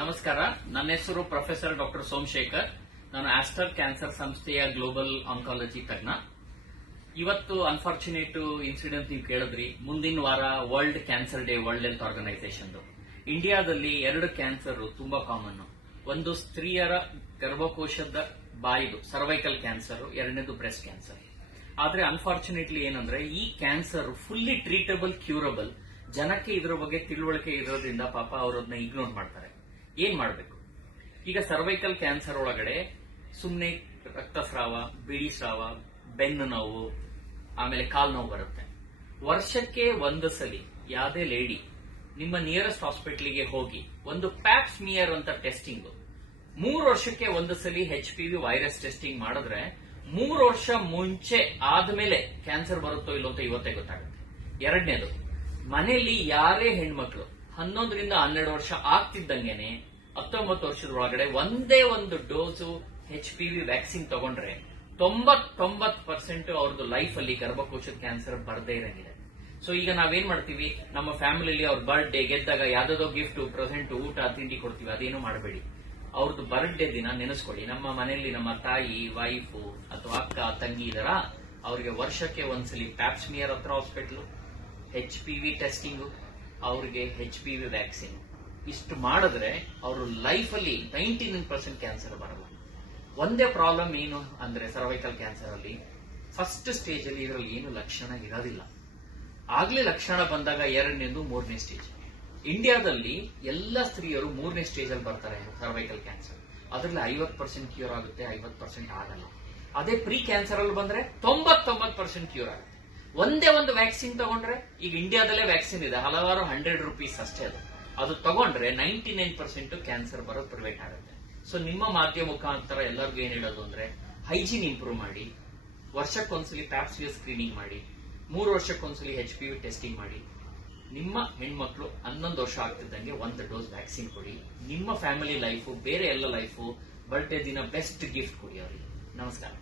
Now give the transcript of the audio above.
ನಮಸ್ಕಾರ. ನನ್ನ ಹೆಸರು ಪ್ರೊಫೆಸರ್ ಡಾಕ್ಟರ್ ಸೋಮಶೇಖರ್. ನಾನು ಆಸ್ಟರ್ ಕ್ಯಾನ್ಸರ್ ಸಂಸ್ಥೆಯ ಗ್ಲೋಬಲ್ ಆಂಕಾಲಜಿ ತಜ್ಞ. ಇವತ್ತು ಅನ್ಫಾರ್ಚುನೇಟ್ ಇನ್ಸಿಡೆಂಟ್ ನೀವು ಕೇಳಿದ್ರಿ. ಮುಂದಿನ ವಾರ world cancer day, world health organisation. ಇಂಡಿಯಾದಲ್ಲಿ 2 ಕ್ಯಾನ್ಸರ್ ತುಂಬಾ ಕಾಮನ್. ಒಂದು ಸ್ತ್ರೀಯರ ಗರ್ಭಕೋಶದ ಬಾಯಿದು ಸರ್ವೈಕಲ್ ಕ್ಯಾನ್ಸರ್, ಎರಡನೇದು ಬ್ರೆಸ್ಟ್ ಕ್ಯಾನ್ಸರ್. ಆದ್ರೆ ಅನ್ಫಾರ್ಚುನೇಟ್ಲಿ ಏನಂದ್ರೆ ಈ ಕ್ಯಾನ್ಸರ್ ಫುಲ್ಲಿ ಟ್ರೀಟಬಲ್, ಕ್ಯೂರಬಲ್. ಜನಕ್ಕೆ ಇದರ ಬಗ್ಗೆ ತಿಳುವಳಿಕೆ ಇರೋದ್ರಿಂದ ಪಾಪ ಅವರನ್ನ ಇಗ್ನೋರ್ ಮಾಡ್ತಾರೆ. ಏನ್ ಮಾಡಬೇಕು? ಈಗ ಸರ್ವೈಕಲ್ ಕ್ಯಾನ್ಸರ್ ಒಳಗಡೆ ಸುಮ್ನೆ ರಕ್ತಸ್ರಾವ, ಬಿಳಿ ಸ್ರಾವ, ಬೆನ್ನು ನೋವು, ಆಮೇಲೆ ಕಾಲ್ ನೋವು ಬರುತ್ತೆ. ವರ್ಷಕ್ಕೆ ಒಂದು ಸಲಿ ಯಾವುದೇ ಲೇಡಿ ನಿಮ್ಮ ನಿಯರೆಸ್ಟ್ ಹಾಸ್ಪಿಟಲ್ಗೆ ಹೋಗಿ ಒಂದು ಪ್ಯಾಪ್ ಸ್ಮಿಯರ್ ಅಂತ ಟೆಸ್ಟಿಂಗ್ 3 ವರ್ಷಕ್ಕೆ ಒಂದು ಸಲಿ HPV ವೈರಸ್ ಟೆಸ್ಟಿಂಗ್ ಮಾಡಿದ್ರೆ 3 ವರ್ಷ ಮುಂಚೆ ಆದ್ಮೇಲೆ ಕ್ಯಾನ್ಸರ್ ಬರುತ್ತೋ ಇಲ್ಲೋ ಅಂತ ಇವತ್ತೇ ಗೊತ್ತಾಗುತ್ತೆ. ಎರಡನೇದು, ಮನೆಯಲ್ಲಿ ಯಾರೇ ಹೆಣ್ಮಕ್ಳು 11 ರಿಂದ 12 ವರ್ಷ ಆಗ್ತಿದ್ದಂಗೆನೆ 19 ವರ್ಷದ ಒಳಗಡೆ ಒಂದೇ ಒಂದು ಡೋಸು HPV ವ್ಯಾಕ್ಸಿನ್ ತಗೊಂಡ್ರೆ 99% ಅವ್ರದ್ದು ಲೈಫ್ ಅಲ್ಲಿ ಗರ್ಭಕೋಶದ ಕ್ಯಾನ್ಸರ್ ಬರದೇ ಇರಂಗಿದೆ. ಸೊ ಈಗ ನಾವೇನ್ ಮಾಡ್ತೀವಿ, ನಮ್ಮ ಫ್ಯಾಮಿಲಿಯಲ್ಲಿ ಅವ್ರ ಬರ್ಡೇ ಗೆದ್ದಾಗ ಯಾವ್ದೋ ಗಿಫ್ಟ್, ಪ್ರೆಸೆಂಟ್, ಊಟ, ತಿಂಡಿ ಕೊಡ್ತೀವಿ. ಅದೇನು ಮಾಡಬೇಡಿ. ಅವ್ರದ್ದು ಬರ್ಡೇ ದಿನ ನೆನೆಸ್ಕೊಳ್ಳಿ. ನಮ್ಮ ಮನೆಯಲ್ಲಿ ನಮ್ಮ ತಾಯಿ, ವೈಫು ಅಥವಾ ಅಕ್ಕ, ತಂಗಿ ಇದರ, ಅವ್ರಿಗೆ ವರ್ಷಕ್ಕೆ ಒಂದ್ಸಲಿ ಪ್ಯಾಪ್ ಸ್ಮಿಯರ್ ಹತ್ರ ಹಾಸ್ಪಿಟಲ್, HPV ಟೆಸ್ಟಿಂಗ್, ಅವ್ರಿಗೆ HPV ವ್ಯಾಕ್ಸಿನ್. ಇಷ್ಟು ಮಾಡಿದ್ರೆ ಅವರು ಲೈಫ್ ಅಲ್ಲಿ 99% ಕ್ಯಾನ್ಸರ್ ಬರಲ್ಲ. ಒಂದೇ ಪ್ರಾಬ್ಲಮ್ ಏನು ಅಂದ್ರೆ ಸರ್ವೈಕಲ್ ಕ್ಯಾನ್ಸರ್ ಅಲ್ಲಿ ಫಸ್ಟ್ ಸ್ಟೇಜ್ ಅಲ್ಲಿ ಇದರಲ್ಲಿ ಏನು ಲಕ್ಷಣ ಇರೋದಿಲ್ಲ. ಆಗ್ಲೇ ಲಕ್ಷಣ ಬಂದಾಗ 2ನೇದು 3ನೇ ಸ್ಟೇಜ್. ಇಂಡಿಯಾದಲ್ಲಿ ಎಲ್ಲ ಸ್ತ್ರೀಯರು 3ನೇ ಸ್ಟೇಜ್ ಅಲ್ಲಿ ಬರ್ತಾರೆ ಸರ್ವೈಕಲ್ ಕ್ಯಾನ್ಸರ್. ಅದರಲ್ಲಿ 50% ಕ್ಯೂರ್ ಆಗುತ್ತೆ, 50% ಆಗಲ್ಲ. ಅದೇ ಪ್ರೀ ಕ್ಯಾನ್ಸರ್ ಅಲ್ಲಿ ಬಂದ್ರೆ 99% ಕ್ಯೂರ್ ಆಗುತ್ತೆ. ಒಂದೇ ಒಂದು ವ್ಯಾಕ್ಸಿನ್ ತಗೊಂಡ್ರೆ, ಈಗ ಇಂಡಿಯಾದಲ್ಲೇ ವ್ಯಾಕ್ಸಿನ್ ಇದೆ, ಹಲವಾರು ₹100 ಅಷ್ಟೇ. ಅದು ತಗೊಂಡ್ರೆ 99% ಕ್ಯಾನ್ಸರ್ ಬರೋದು ಪ್ರಿವೆಂಟ್ ಆಗುತ್ತೆ. ಸೊ ನಿಮ್ಮ ಮಾಧ್ಯಮ ಮುಖಾಂತರ ಎಲ್ಲರಿಗೂ ಏನ್ ಹೇಳೋದು ಅಂದ್ರೆ, ಹೈಜೀನ್ ಇಂಪ್ರೂವ್ ಮಾಡಿ, ವರ್ಷಕ್ಕೊಂದ್ಸಲಿ ಪ್ಯಾಪ್ ಸ್ಮಿಯರ್ ಸ್ಕ್ರೀನಿಂಗ್ ಮಾಡಿ, 3 ವರ್ಷಕ್ಕೊಂದ್ಸಲಿ HPV ಟೆಸ್ಟಿಂಗ್ ಮಾಡಿ. ನಿಮ್ಮ ಹೆಣ್ಮಕ್ಳು 11 ವರ್ಷ ಆಗ್ತಿದ್ದಂಗೆ 1 ಡೋಸ್ ವ್ಯಾಕ್ಸಿನ್ ಕೊಡಿ. ನಿಮ್ಮ ಫ್ಯಾಮಿಲಿ ಲೈಫು, ಬೇರೆ ಎಲ್ಲ ಲೈಫು, ಬರ್ಡೇ ದಿನ ಬೆಸ್ಟ್ ಗಿಫ್ಟ್ ಕೊಡಿ ಅವರಿಗೆ. ನಮಸ್ಕಾರ.